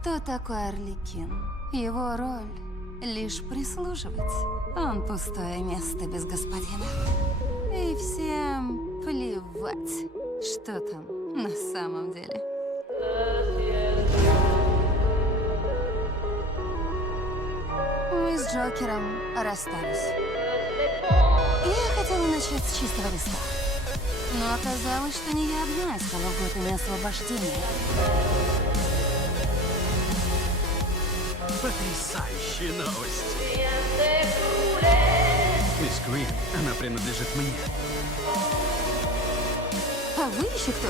Кто такой Арлекин? Его роль — лишь прислуживать. Он пустое место без господина. И всем плевать, что там на самом деле. Мы с Джокером расстались. Я хотела начать с чистого листа. Но оказалось, что не я одна искала в Готэме освобождения. Потрясающая новость. Мисс Куин, она принадлежит мне. А вы еще кто?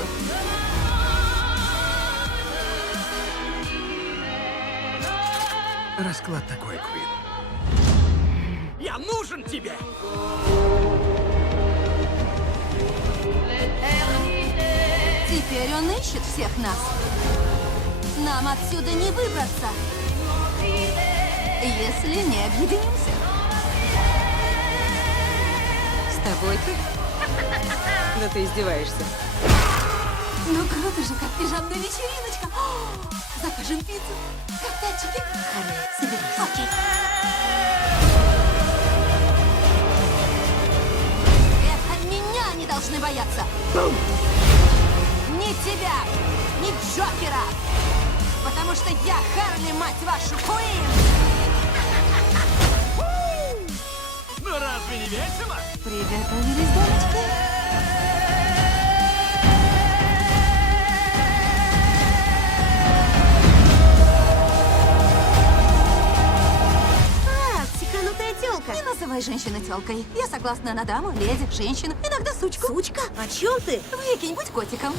Расклад такой, Куин. Я нужен тебе! Теперь он ищет всех нас. Нам отсюда не выбраться, если не объединимся. С тобой-то? Да ты издеваешься. Ну круто же, как пижамная вечериночка. О, закажем пиццу. Коктейльчики. Харри, соберись. Окей. Это меня не должны бояться. Ни тебя, ни Джокера. Потому что я Харли, мать вашу, Куин. Ну разве не весело? Приготовились, дамочки? Психанутая тёлка. Не называй женщину тёлкой. Я согласна на даму, леди, женщину, иногда сучку. Сучка? О чем ты? Выкинь, будь котиком.